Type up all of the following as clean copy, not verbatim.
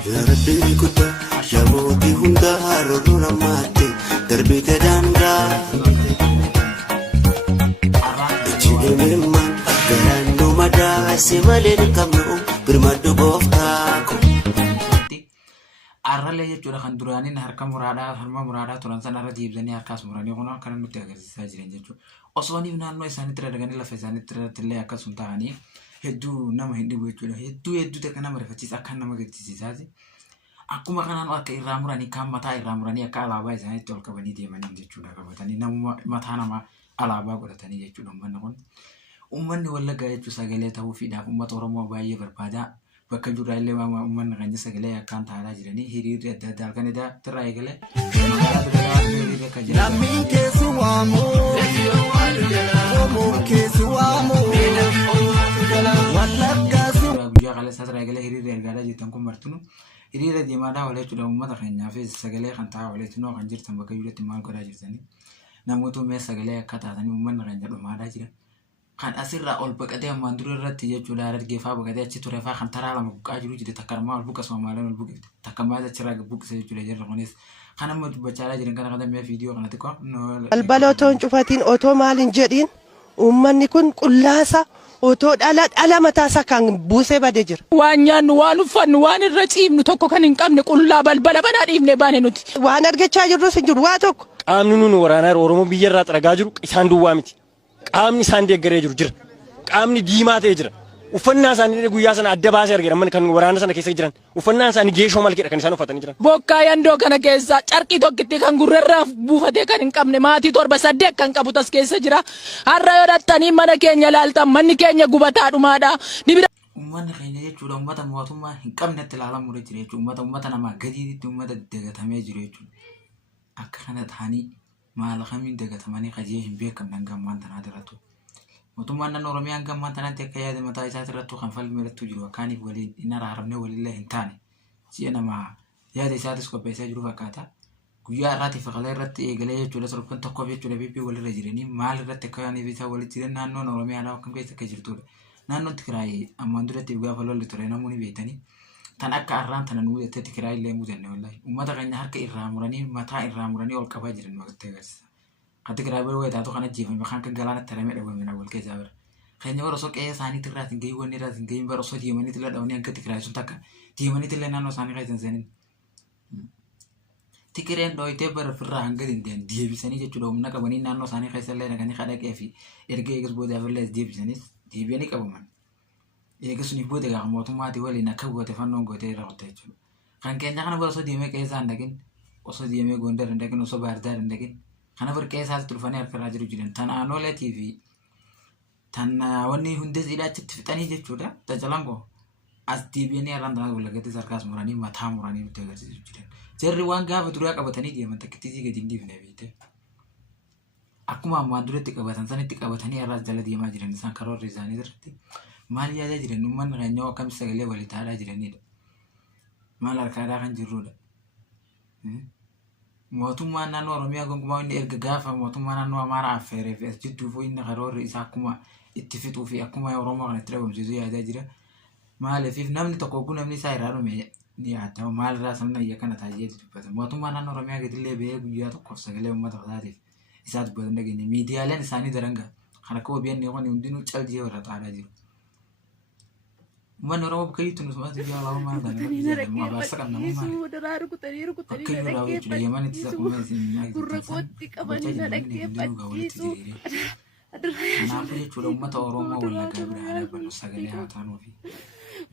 Rabbi kuta shabooti hunda roona maate darbite danga Echidemman garanno mada semalen kamno birmadu goftako Arralee jechuudha kan duraaniin harka muraadhaa turan sanarra deebisanii harkaas muranii kun kan nutti agarsiisaa jiran jechuudha. Osoo naannoo isaaniitti radaganii lafa isaaniitti irrattillee akkasuma ta'anii hedduu nama hin dhibu jechuudha. Hedduu ta'e kan nama rifachiisa akka nama gaddisiisaati. Akkuma kanaan akka irraa muranii kan mataa irraa muranii akka alaabaa isaaniitti ol qabanii deemanii jechuudha qabatanii nama mataa nama alaabaa godhatanii jechuudha uummanni kun. Uummanni Wallaggaa jechuun sagalee ta'uufiidhaaf uummata Oromoo baay'ee barbaada. Bakka juraalee uummanni kan sagalee akkaan taa'aa jiranii hiriirri adda addaa kan irraa eegalee Lammiin keessi waamu Oromoo keessi waamu Wallaggaasi guyyaa kaleessaa irraa eegalee hiriirri ergaadhaa jirtan kun martinu hiriira deemaadhaa olee jechuudha uummata keenyaafis sagalee kan taa'aa olee tunoo kan jirtan bakka juratti maal godhaa jirtanii namoota mee sagalee akka taatanii uummanni keenya dhumaadhaa jiran. Kan asirraa ol baqatee ammaan dura irratti jechuudha argeefaa baqatee achi ture faa kan taraa lama buqqaa jiru jide takka armaa ol buqqas maalaan ol buqqifte takka maal achirraa buqqise jechuudha jirra kunis kan amma dubbachaa jiran kana kadamee viidiyoo kanatti qo balbalootoon cufatiin otoo maalin jedhiin uummanni kun qullaasa otoo dhala mataasaa kan buusee badee jira. Waan nyaannu waan uffannu waan irra ciibnu tokko kan hin qabne qullaa balbala banaa dhiifnee baane nuti. Waan argachaa jirrus hin jiru waa tokko. Qaamni nuun waraanaa Oromoo biyyarraa xaragaa jiru isaan duwwaa miti. Qaamni isaan deeggaree jiru jira. Qaamni diimaa ta'e jira. Uffannaa isaanii guyyaa sana adda baasee argina amma kan waraana sana keessa jiran. Uffannaan isaanii geeshoo malkeedha kan isaan uffatanii jiran. Bokkaa yandoo kana keessa carqii tokkitti kan gurrarraa buufatee kan hin qabne maatii 7-8 kan qabu tas keessa jira. Har'a yoo dhattanii mana keenya ilaaltan manni keenya gubataa dhumaadha. Uummanni keenya jechuudha uummata mootummaa hin qabnetti ilaalamuu jira jechuudha uummata namaa gadiitti uummata dagatamee jiru jechuudha. Akka kana ta'anii maal kamiin dagatamanii qajeelaa hin beekamne hangammaan tanaa irrattu. Mootummaan naannoo Oromiyaa hangammaan tanaatti akka yaada mataa isaatti irrattu kan falmi irrattu jiru akkaaniif waliin hin araaramne walillee hin taane. Si'a nama yaada isaatis qopheessaa jiru fakkaata. Guyyaa irraatti faqalee irratti eegalee jechuudha sorban tokkoof jechuudha biibii walirra jiranii maal irratti akka yaaniif isaa walitti jiran naannoon Oromiyaadhaa akkam keessa akka jirtudha. Naannoon Tigraay ammaan duratti gaafa lolli ture namoonni beektanii tan akka arraan tana nuu jettee Tigraay illee muudanne wallahi. Uummata keenya harka irraa muranii mataa irraa muranii ol qabaa jiran waqtii agarsiisa. Kan Tigraay bira wayitaatu kana jeefame kan kan galaana taramee dhabame na wal keessaa bira. Keenya bara osoo qe'ee isaanii irraatiin gahii wanni irraatiin gahii bara osoo deemanii tilla dhawanii akka Tigraay sun takka deemanii tilla naannoo isaanii keessan seenin. Tigreen dhooyitee bara firraa hanga dandeenye deebisanii jechuudha humna qabanii naannoo isaanii keessa illee dhaqanii kadhaqee fi erga eegas boodaaf illee deebisanis deebi'anii qabaman. Eegas suniif booda gaafa mootummaatii waliin akka goote fannoon gootee irra qottee jechuudha. Kan keenya kana bara osoo deemee qe'ee isaa hin dhaqin osoo deemee Gondar hin dhaqin osoo Baardaar hin dhaqin kana birqee isaatti dhufanii harkarraa jiru jiran tan aanoleetii fi tan wanni hundee siidhaa achitti fixanii jechuudha. Tajaajilangoo as deebi'anii har'aan tanaa Wallaggaatti sarkaas muranii mataa muranii nutti agarsiisu jiran. Jarri waan gaafa duraa qabatanii deeman takkittii gadi hin dhiifne beekte. Akkuma ammaan duratti qabatan sanitti qabatanii har'aas jala deemaa jiran isaan karoorri isaanii irratti maal yaadaa jiran uummanni keenya akkam sagalee walii taa'aa jiranidha. Maal harkaadhaa kan jirrudha. Mootummaan naannoo Oromiyaa gonkumaa inni erga gaafa mootummaa naannoo Amaaraa affeeree fi as jidduuf inni karoorri isaa akkuma itti fixuu fi akkuma Oromoo kana itti dhabamsiisuu yaadaa jira. Maaliif namni tokko oguu namni isaa irraa dhume ni yaadama maal irraa sabna iyya kana taa'ee dubbata. Mootummaan naannoo Oromiyaa gadillee ba'ee guyyaa tokkoof sagalee uummata isaatiif isaa dubbatan dhageenya. Miidiyaaleen isaanii daranga kan akka OBN yookaan hundinuu caldii warra taa'aa jiru. Uummanni Oromoo bakka itti nusuma biyya alaabaa maal ta'an abaasa kan namuu maali? Bakka iyyuu raawwachuu jechuudha yeman itti sakkuma isin kanaafuu jechuudha uummata Oromoo Wallaggaa bira haa dhaabbannu sagalee haa taanuufi.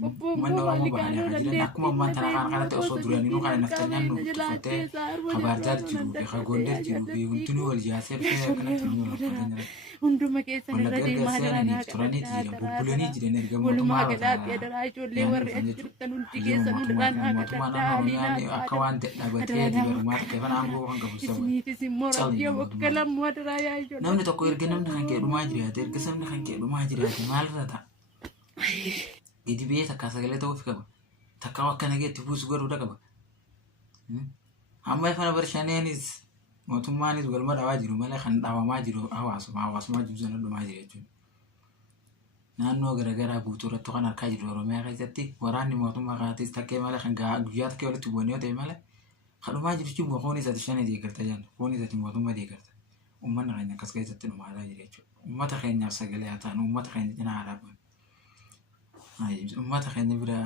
Uummanni Oromoo bahanii akka jiran akkuma ammaan tanaa kanatti osoo duraaniinuu kana naftanyaan nu tuffatee ka Baardaar jiruu fi ka Gondar jiruu fi hundinuu wal jaasee dhufee akkanatti nu laffatan jira. Hunduma keessan irra deemaa jiranii turanii jiran bubbulanii jiran erga mootummaa gadaatti adaraa ijoollee warri as jirtan hundi keessan hundaan mootummaa naannoo Oromiyaa akka waan dhaabbatee dibarumaa ta'e fan aangoo kan qabu sababa. Isiniifis immoo rabbiyya bakka lammoo adaraa yaa ijoollee. Namni tokko erga namni kan kee dhumaa jiraate erga sabni kan kee dhumaa jiraate maalirra ta'a? Gadi biyya takka sagalee ta'uuf qaba. Takka akka nageetti buusu godhuudha qaba. Amma ifana barshaneenis mootummaanis waluma dhawaa jiru malee kan dhawamaa jiru hawaasummaa jiru sana dhumaa jira jechuudha. naannoo garaagaraa guutuu irratti kan harkaa jiru Oromiyaa keessatti waraanni mootummaa kanaatis takkee malee kan guyyaa takkee walitti bu'anii yoo ta'e malee kadhumaa jiru jechuun foon isaati shan deeggarta jenna foon isaati mootummaa deeggarta uummanni keenya akkas keessatti dhumaataa jira jechuudha uummata keenyaaf sagalee haa ta'an uummata keenya cinaa haa dhaabbannu uummata keenya bira